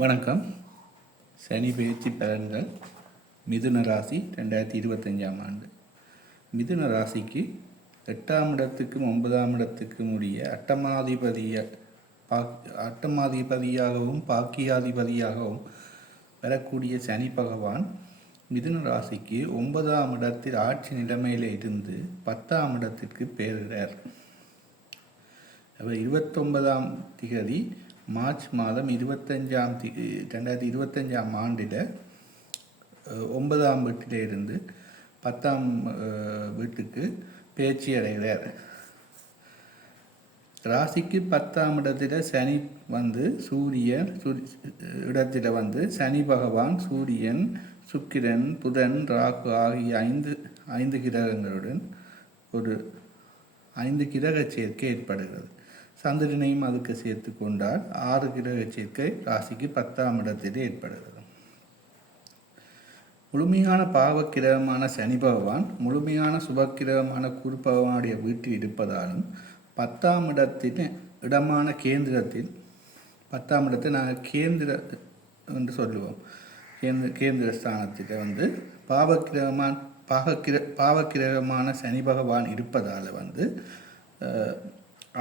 வணக்கம். சனி பயிற்சி பலன்கள் மிதுன ராசி 2025 ஆண்டு. மிதுன ராசிக்கு 8ஆம் இடத்துக்கும் 9ஆம் இடத்துக்கும் உரிய அட்டமாதிபதியாகவும் பாக்கியாதிபதியாகவும் வரக்கூடிய சனி பகவான் மிதுன ராசிக்கு 9ஆம் இடத்தில் ஆட்சி நிலைமையில் இருந்து 10ஆம் இடத்திற்கு பெயர்கிறார். 29ஆம் திகதி மார்ச் மாதம் 2025 ஆண்டில் 9ஆம் வீட்டில் இருந்து 10ஆம் வீட்டுக்கு பேச்சு அடைகிறார். ராசிக்கு 10ஆம் இடத்துல சனி சூரியன் இடத்துல சனி பகவான், சூரியன், சுக்கிரன், புதன், ராகு ஆகிய ஐந்து கிரகங்களுடன் ஒரு 5 கிரக சேர்க்கை ஏற்படுகிறது. சந்திரனையும் அதுக்கு சேர்த்து கொண்டால் 6 கிரக சேர்க்கை ராசிக்கு 10ஆம் இடத்திலே ஏற்படுகிறது. முழுமையான பாவக்கிரகமான சனி பகவான் முழுமையான சுபக்கிரகமான குரு பகவானுடைய வீட்டில் இருப்பதாலும் 10ஆம் இடமான கேந்திரத்தில் 10ஆம் இடத்தை நாங்கள் கேந்திர என்று சொல்லுவோம். கேந்திர ஸ்தானத்தில் பாவக்கிரகமான சனி பகவான் இருப்பதால்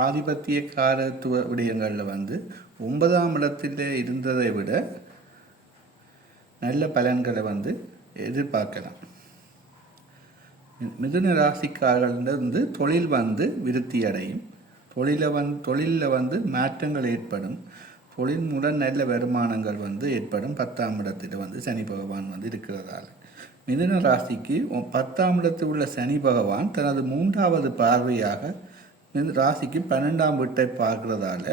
ஆதிபத்திய காரத்துவ விடயங்களில் 9ஆம் இடத்தில் இருந்ததை விட நல்ல பலன்களை எதிர்பார்க்கலாம். மிதுன ராசிக்காரர்களிருந்து தொழில் விருத்தி அடையும். தொழிலில் மாற்றங்கள் ஏற்படும். தொழில் மூலம் நல்ல வருமானங்கள் ஏற்படும். 10ஆம் இடத்தில் சனி பகவான் இருக்கிறதால மிதுன ராசிக்கு 10ஆம் இடத்தில் உள்ள சனி பகவான் தனது 3வது பார்வையாக ராசிக்கு 12ஆம் வீட்டை பார்க்கிறதால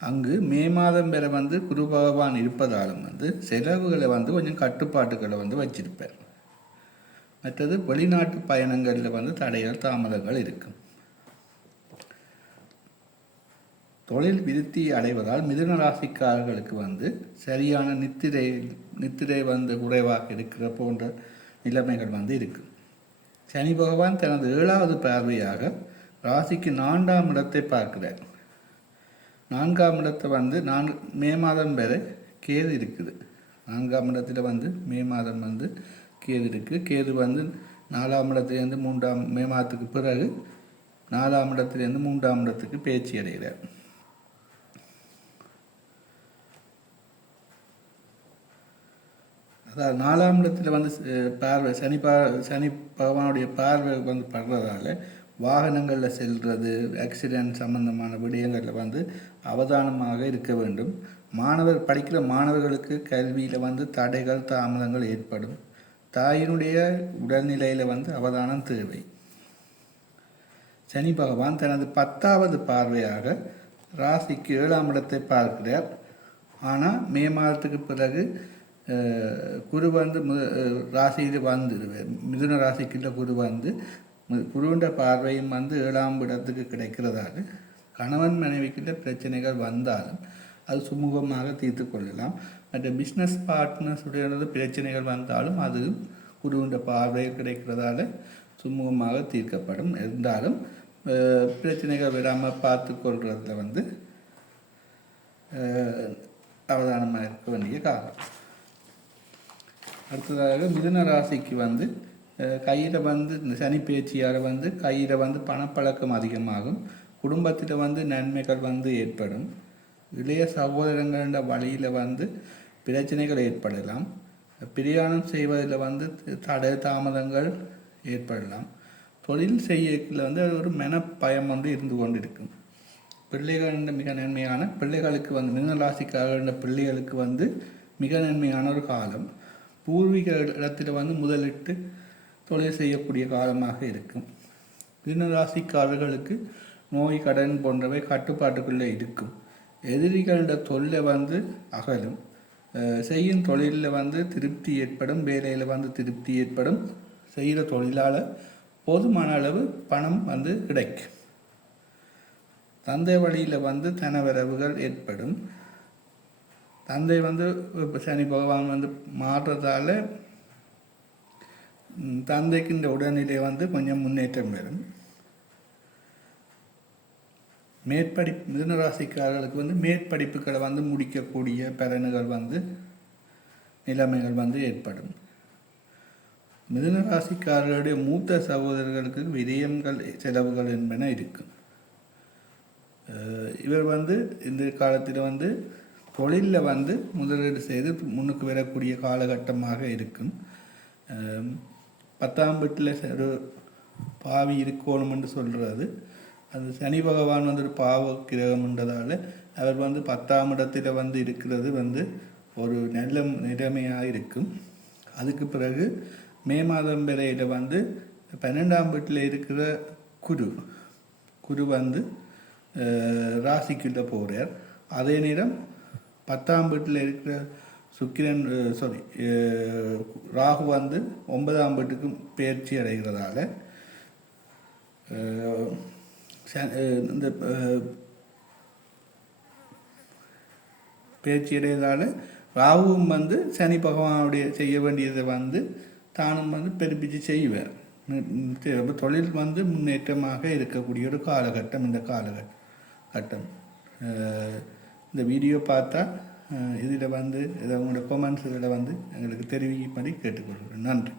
அங்கு மே மாதம் வரை குரு பகவான் இருப்பதாலும் செலவுகளை கொஞ்சம் கட்டுப்பாட்டுகளை வச்சிருப்பார். மற்றது வெளிநாட்டு பயணங்களில் தடைகள் தாமதங்கள் இருக்கும். தொழில் விருத்தி அடைவதால் மிதுன ராசிக்காரர்களுக்கு சரியான நித்திரை குறைவாக இருக்கிற போன்ற நிலைமைகள் இருக்கும். சனி பகவான் தனது 7வது பார்வையாக ராசிக்கு 4ஆம் இடத்தை பார்க்கிறார். 4ஆம் இடத்தை மே மாதம் வரை கேது இருக்குது. 4ஆம் இடத்துல மே மாதம் கேது இருக்குது. கேது 4ஆம் இடத்துலேருந்து 3ஆம் மே மாதத்துக்கு பிறகு 4ஆம் இடத்துலேருந்து 3ஆம் இடத்துக்கு பேச்சு அடைகிறார். அதாவது 4ஆம் இடத்துல பார்வை சனி பகவானுடைய பார்வை படுறதால வாகனங்களில் செல்வது, ஆக்சிடென்ட் சம்பந்தமான விடயங்களில் அவதானமாக இருக்க வேண்டும். படிக்கிற மாணவர்களுக்கு கல்வியில் தடைகள் தாமதங்கள் ஏற்படும். தாயினுடைய உடல்நிலையில் அவதானம் தேவை. சனி பகவான் தனது 10வது பார்வையாக ராசிக்கு 7ஆம் இடத்தை பார்க்கிறார். ஆனால் மே மாதத்துக்கு பிறகு குரு ராசியில் மிதுன ராசிக்குள்ள குரு குருண்ட பார்வையும் 7ஆம் இடத்துக்கு கிடைக்கிறதால கணவன் மனைவிக்கிட்ட பிரச்சனைகள் வந்தாலும் அது சுமூகமாக தீர்த்து கொள்ளலாம். மற்ற பிஸ்னஸ் பார்ட்னர்ஸுடைய பிரச்சனைகள் வந்தாலும் அது குருண்ட பார்வை கிடைக்கிறதால சுமூகமாக தீர்க்கப்படும். இருந்தாலும் பிரச்சனைகள் விடாமல் பார்த்து கொள்றதுல அவதானமாக இருக்க வேண்டிய காலம். அடுத்ததாக மிதுன ராசிக்கு கையில் சனி பேச்சியால் கையில் பணப்பழக்கம் அதிகமாகும். குடும்பத்தில் நன்மைகள் ஏற்படும். இளைய சகோதரங்கள வழியில் பிரச்சனைகள் ஏற்படலாம். பிரயாணம் செய்வதில் தடை தாமதங்கள் ஏற்படலாம். தொழில் செய்யல ஒரு மனப்பயம் இருந்து கொண்டிருக்கும். பிள்ளைகள் மிக நன்மையான பிள்ளைகளுக்கு மிதுன ராசிக்காக பிள்ளைகளுக்கு மிக நன்மையான ஒரு காலம். பூர்வீக இடத்துல முதலிட்டு தொழில் செய்யக்கூடிய காலமாக இருக்கும். மிதுன ராசிக்காரர்களுக்கு நோய், கடன் போன்றவை கட்டுப்பாட்டுக்குள்ளே இருக்கும். எதிரிகளோட தொல்லை அகலும். செய்யும் தொழிலில் திருப்தி ஏற்படும். வேலையில் திருப்தி ஏற்படும். செய்கிற தொழிலால் போதுமான அளவு பணம் கிடைக்கும். தந்தை வழியில் தனவரவுகள் ஏற்படும். தந்தை சனி பகவான் மாறுறதால தந்தைக்கு இந்த உடல்நிலை கொஞ்சம் முன்னேற்றம் வரும். மிதுன ராசிக்காரர்களுக்கு வந்து மேற்படிப்புகளை வந்து முடிக்கக்கூடிய பலன்கள் வந்து நிலைமைகள் வந்து ஏற்படும். மிதுன ராசிக்காரர்களுடைய மூத்த சகோதரர்களுக்கு விரயங்கள் செலவுகள் என்பன இருக்கும். இவர் வந்து இந்த காலத்தில் வந்து தொழிலில் வந்து முதலீடு செய்து முன்னுக்கு வரக்கூடிய காலகட்டமாக இருக்கும். 10ஆம் வீட்டில் ஒரு பாவி இருக்கணும் என்று சொல்கிறது. அது சனி பகவான் வந்து ஒரு பாவ கிரகம்ன்றதால் அவர் வந்து 10ஆம் இடத்தில் வந்து இருக்கிறது வந்து ஒரு நல்ல நிலைமையாக இருக்கும். அதுக்கு பிறகு மே மாதம் வரையில் வந்து 12ஆம் வீட்டில் இருக்கிற குரு வந்து ராசிக்குள்ளே போகிறார். அதே நேரம் 10ஆம் வீட்டில் இருக்கிற சுக்கிரன் ராகு வந்து 9ஆம் வீட்டுக்கு பயிற்சி அடைகிறதால இந்த பயிற்சி அடைகிறதால ராகுவும் வந்து சனி பகவானுடைய செய்ய வேண்டியதை வந்து தானும் வந்து பெருப்பிச்சு செய்வார். தொழில் வந்து முன்னேற்றமாக இருக்கக்கூடிய ஒரு காலகட்டம் இந்த காலகட்டம். இந்த வீடியோ பார்த்தா இதில் வந்து உங்களோட கமெண்ட்ஸ் இதில் வந்து எங்களுக்கு தெரிவிக்கும்படி கேட்டுக்கொள்கிறேன். நன்றி.